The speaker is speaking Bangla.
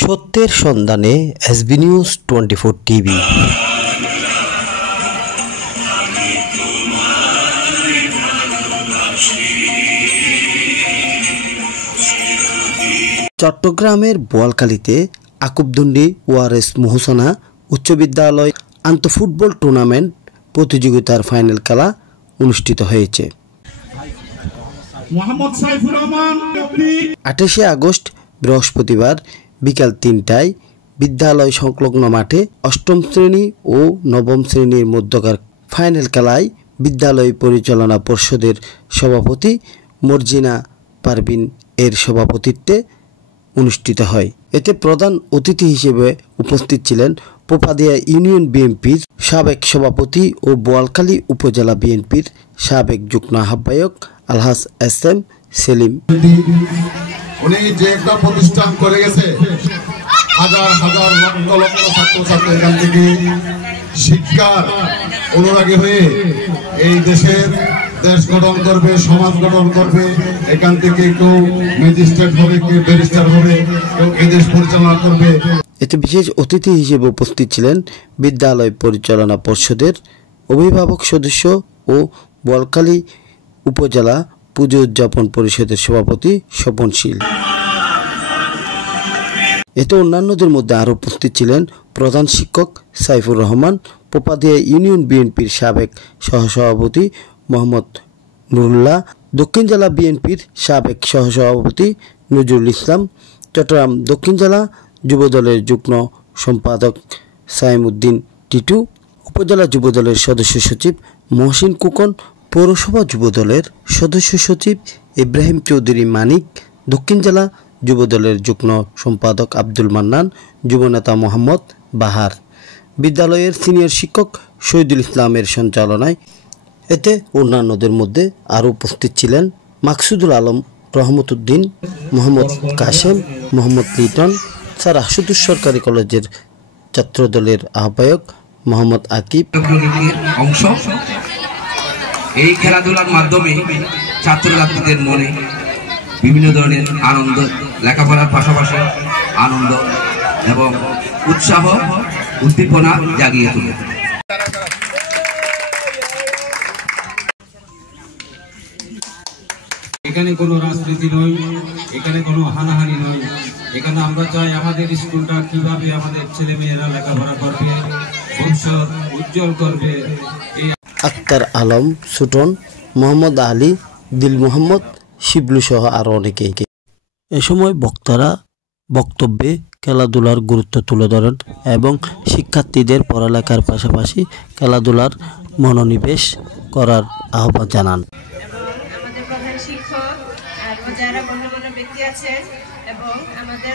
সত্যের সন্ধানে এসবি নিউজ 24 টিভি। চট্টগ্রামের বোয়ালখালীতে আকুবদুন্ডি ওয়ারেস মোহসানা উচ্চ বিদ্যালয় আন্তঃফুটবল টুর্নামেন্ট প্রতিযোগিতার ফাইনাল খেলা অনুষ্ঠিত হয়েছে। 28 আগস্ট বৃহস্পতিবার বিকাল 3টায় বিদ্যালয় সংলগ্ন মাঠে অষ্টম শ্রেণী ও নবম শ্রেণীর মধ্যকার ফাইনাল খেলায় বিদ্যালয় পরিচালনা পর্ষদের সভাপতি মর্জিনা পারভিন এর সভাপতিত্বে অনুষ্ঠিত হয়। এতে প্রধান অতিথি হিসেবে উপস্থিত ছিলেন পোপাদিয়া ইউনিয়ন বিএনপির সাবেক সভাপতি ও বোয়ালখালী উপজেলা বিএনপির সাবেক যুগ্ম আহ্বায়ক আলহাজ এসএম সেলিম। উনি যে একটা প্রতিষ্ঠান করে গেছে, হাজার হাজার লক্ষ লক্ষ ছাত্রছাত্রী এখান থেকে শিক্ষার অনুরাগী হয়ে এই দেশের দেশ গঠন করবে, সমাজ গঠন করবে। এখান থেকে কেউ ম্যাজিস্ট্রেট হবে, কেউ ব্যারিস্টার হবে, কেউ এই দেশ পরিচালনা করবে। এতে বিশেষ অতিথি হিসেবে উপস্থিত ছিলেন বিদ্যালয় পরিচালনা পর্ষদের অভিভাবক সদস্য ও বোয়ালখালী উপজেলা পুজো উদযাপন পরিষদের সভাপতি স্বপনশীল। এতে অন্যান্যদের মধ্যে আরও উপস্থিত ছিলেন প্রধান শিক্ষক সাইফুর রহমান, পোপাদিয়া ইউনিয়ন বিএনপির সাবেক সহসভাপতি মোহাম্মদ নুরুল্লাহ, দক্ষিণ জেলা বিএনপির সাবেক সহসভাপতি নজরুল ইসলাম, চট্টগ্রাম দক্ষিণ জেলা যুবদলের যুগ্ম সম্পাদক সাইমউদ্দিন টিটু, উপজেলা যুবদলের সদস্য সচিব মহসিন কুকন, পৌরসভা যুবদলের সদস্য সচিব ইব্রাহিম চৌধুরী মানিক, দক্ষিণ জেলা যুবদলের যুগ্ম সম্পাদক আব্দুল মান্নান, যুবনেতা মোহাম্মদ বাহার, বিদ্যালয়ের সিনিয়র শিক্ষক শহীদুল ইসলামের সঞ্চালনায়। এতে অন্যান্যদের মধ্যে আরও উপস্থিত ছিলেন মাকসুদুল আলম, রহমতুদ্দিন, মোহাম্মদ কাশেম, মোহাম্মদ লিটন, স্যার আশুতোষ সরকারি কলেজের ছাত্রদলের আহ্বায়ক মোহাম্মদ আকিব। এই খেলাধুলার মাধ্যমে ছাত্রছাত্রীদের মনে বিভিন্ন ধরনের আনন্দ, লেখাপড়ার পাশাপাশি আনন্দ এবং উৎসাহ উদ্দীপনা জাগিয়ে তোলে। এখানে কোনো রাজনীতি নয়, এখানে কোনো হানাহানি নয়। এখানে আমরা চাই আমাদের স্কুলটা কিভাবে আমাদের ছেলেমেয়েরা লেখাপড়া করবে, ভবিষ্যৎ উজ্জ্বল করবে। আক্তার আলম, সুটন, মোহাম্মদ আলী, দিল মোহাম্মদ, শিবলু সহ আরও অনেকেই। এ সময় বক্তারা বক্তব্যে খেলাধুলার গুরুত্ব তুলে ধরেন এবং শিক্ষার্থীদের পড়ালেখার পাশাপাশি খেলাধুলার মনোনিবেশ করার আহ্বান জানান। আমাদের প্রধান শিক্ষক আর যারা গণ্যমান্য ব্যক্তি আছেন এবং আমাদের